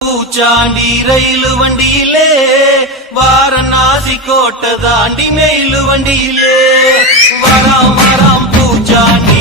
பூச்சாண்டி ரயிலு வண்டியிலே வாரணாசி கோட்டை தாண்டி மெயிலு வண்டியிலே வராம் வராம் பூச்சாண்டி